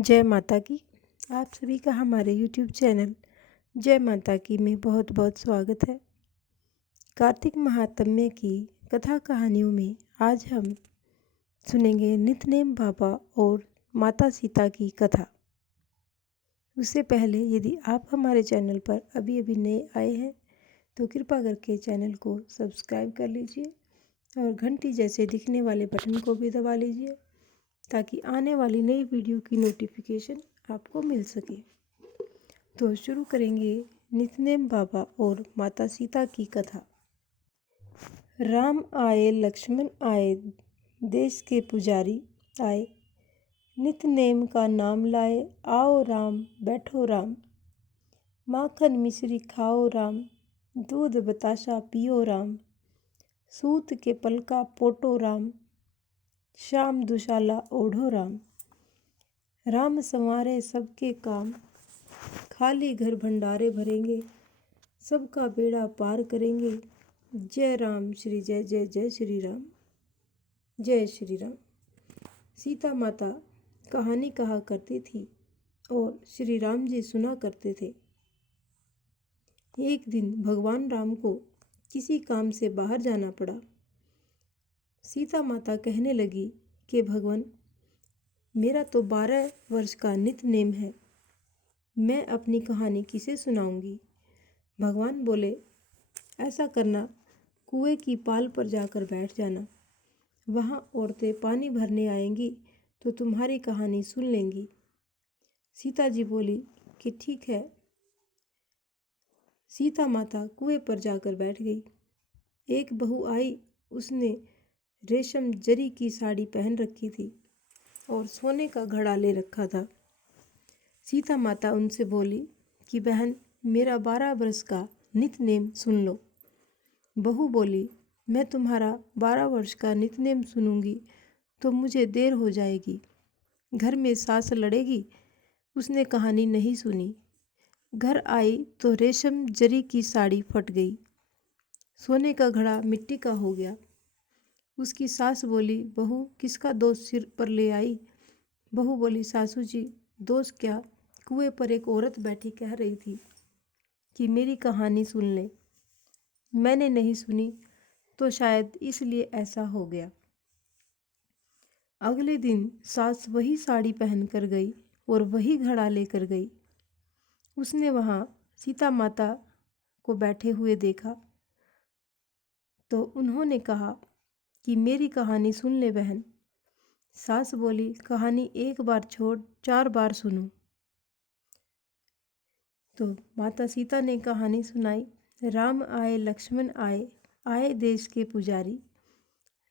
जय माता की। आप सभी का हमारे YouTube चैनल जय माता की में बहुत बहुत स्वागत है। कार्तिक महात्म्य की कथा कहानियों में आज हम सुनेंगे नितनेम बाबा और माता सीता की कथा। उससे पहले यदि आप हमारे चैनल पर अभी अभी नए आए हैं तो कृपा करके चैनल को सब्सक्राइब कर लीजिए और घंटी जैसे दिखने वाले बटन को भी दबा लीजिए ताकि आने वाली नई वीडियो की नोटिफिकेशन आपको मिल सके। तो शुरू करेंगे नितनेम बाबा और माता सीता की कथा। राम आए लक्ष्मण आए, देश के पुजारी आए, नितनेम का नाम लाए, आओ राम बैठो राम, माखन मिश्री खाओ राम, दूध बताशा पियो राम, सूत के पलका पोटो राम, श्याम दुशाला ओढ़ो राम, राम संवारे सबके काम, खाली घर भंडारे भरेंगे, सबका बेड़ा पार करेंगे, जय राम श्री जय जय जय श्री राम, जय श्री राम। सीता माता कहानी कहा करती थी और श्री राम जी सुना करते थे। एक दिन भगवान राम को किसी काम से बाहर जाना पड़ा। सीता माता कहने लगी कि भगवान, मेरा तो 12 वर्ष का नित नेम है, मैं अपनी कहानी किसे सुनाऊंगी। भगवान बोले, ऐसा करना, कुएं की पाल पर जाकर बैठ जाना, वहाँ औरतें पानी भरने आएंगी तो तुम्हारी कहानी सुन लेंगी। सीता जी बोली कि ठीक है। सीता माता कुएं पर जाकर बैठ गई। एक बहू आई, उसने रेशम जरी की साड़ी पहन रखी थी और सोने का घड़ा ले रखा था। सीता माता उनसे बोली कि बहन, मेरा 12 वर्ष का नित नेम सुन लो। बहू बोली, मैं तुम्हारा 12 वर्ष का नित नेम सुनूंगी तो मुझे देर हो जाएगी, घर में सास लड़ेगी। उसने कहानी नहीं सुनी। घर आई तो रेशम जरी की साड़ी फट गई, सोने का घड़ा मिट्टी का हो गया। उसकी सास बोली, बहू किसका दोष सिर पर ले आई। बहू बोली, सासू जी दोष क्या, कुएं पर एक औरत बैठी कह रही थी कि मेरी कहानी सुन ले, मैंने नहीं सुनी तो शायद इसलिए ऐसा हो गया। अगले दिन सास वही साड़ी पहन कर गई और वही घड़ा लेकर गई। उसने वहाँ सीता माता को बैठे हुए देखा तो उन्होंने कहा कि मेरी कहानी सुन ले बहन। सास बोली, कहानी एक बार छोड़ 4 बार सुनो। तो माता सीता ने कहानी सुनाई। राम आए लक्ष्मण आए, आए देश के पुजारी,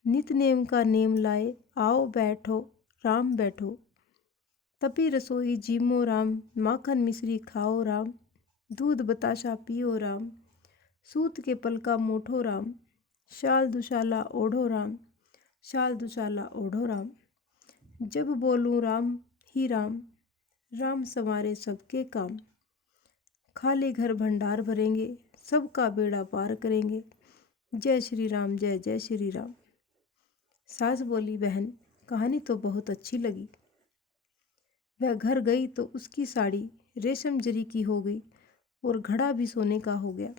नित नेम का नेम लाए, आओ बैठो राम बैठो, तपी रसोई जीमो राम, माखन मिश्री खाओ राम, दूध बताशा पियो राम, सूत के पलका मोठो राम, शाल दुशाला ओढ़ो राम, शाल दुशाला ओढ़ो राम, जब बोलूं राम ही राम, राम संवारे सबके काम, खाली घर भंडार भरेंगे, सबका बेड़ा पार करेंगे, जय श्री राम जय जय श्री राम। सास बोली, बहन कहानी तो बहुत अच्छी लगी। वह घर गई तो उसकी साड़ी रेशम जरी की हो गई और घड़ा भी सोने का हो गया।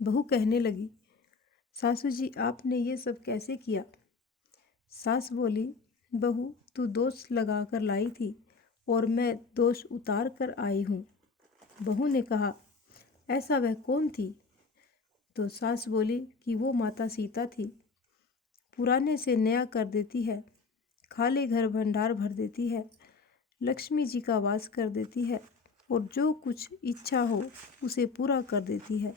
बहू कहने लगी, सासू जी आपने ये सब कैसे किया। सास बोली, बहू तू दोष लगा कर लाई थी और मैं दोष उतार कर आई हूँ। बहू ने कहा, ऐसा वह कौन थी। तो सास बोली कि वो माता सीता थी, पुराने से नया कर देती है, खाली घर भंडार भर देती है, लक्ष्मी जी का वास कर देती है और जो कुछ इच्छा हो उसे पूरा कर देती है।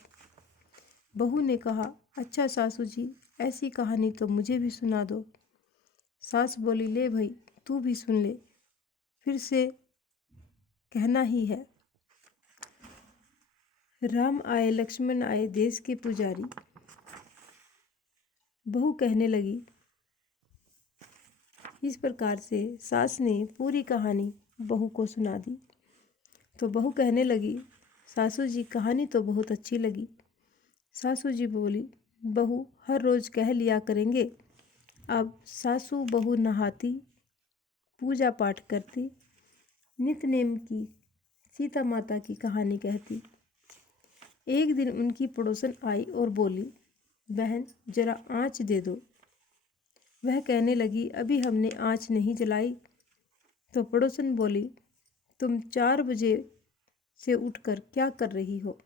बहू ने कहा, अच्छा सासू जी, ऐसी कहानी तो मुझे भी सुना दो। सास बोली, ले भाई तू भी सुन ले, फिर से कहना ही है। राम आए लक्ष्मण आए, देश के पुजारी। बहू कहने लगी। इस प्रकार से सास ने पूरी कहानी बहू को सुना दी। तो बहू कहने लगी, सासू जी कहानी तो बहुत अच्छी लगी। सासू जी बोली, बहू हर रोज़ कह लिया करेंगे। अब सासू बहू नहाती पूजा पाठ करती, नित नेम की सीता माता की कहानी कहती। एक दिन उनकी पड़ोसन आई और बोली, बहन जरा आँच दे दो। वह कहने लगी, अभी हमने आँच नहीं जलाई। तो पड़ोसन बोली, तुम 4 बजे से उठकर क्या कर रही हो?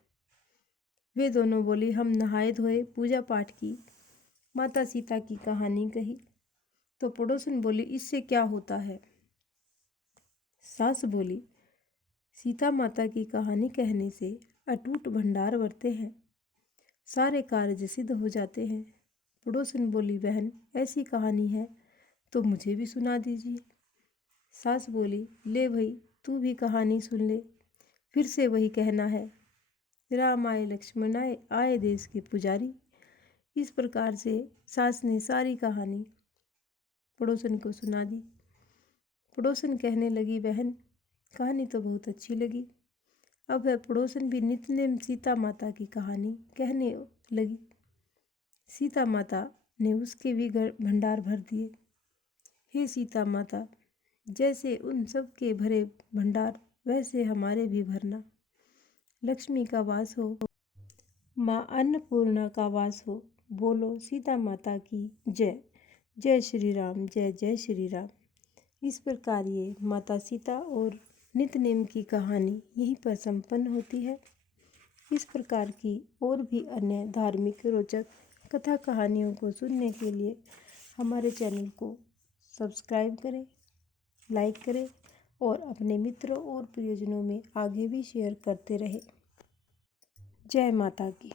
वे दोनों बोली, हम नहाए धोए, पूजा पाठ की, माता सीता की कहानी कही। तो पड़ोसन बोली, इससे क्या होता है? सास बोली, सीता माता की कहानी कहने से अटूट भंडार बढ़ते हैं, सारे कार्य सिद्ध हो जाते हैं। पड़ोसन बोली, बहन ऐसी कहानी है तो मुझे भी सुना दीजिए। सास बोली, ले भाई तू भी कहानी सुन ले। फिर से वही कहना है, राम आए लक्ष्मण आए, आए देश के पुजारी। इस प्रकार से सास ने सारी कहानी पड़ोसन को सुना दी। पड़ोसन कहने लगी, बहन कहानी तो बहुत अच्छी लगी। अब वह पड़ोसन भी नित्य सीता माता की कहानी कहने लगी। सीता माता ने उसके भी घर भंडार भर दिए। हे सीता माता, जैसे उन सब के भरे भंडार वैसे हमारे भी भरना। लक्ष्मी का वास हो, माँ अन्नपूर्णा का वास हो। बोलो सीता माता की जय। जय श्री राम, जय जय श्री राम। इस प्रकार ये माता सीता और नित नेम की कहानी यहीं पर संपन्न होती है। इस प्रकार की और भी अन्य धार्मिक रोचक कथा कहानियों को सुनने के लिए हमारे चैनल को सब्सक्राइब करें, लाइक करें और अपने मित्रों और प्रियजनों में आगे भी शेयर करते रहें। जय माता की।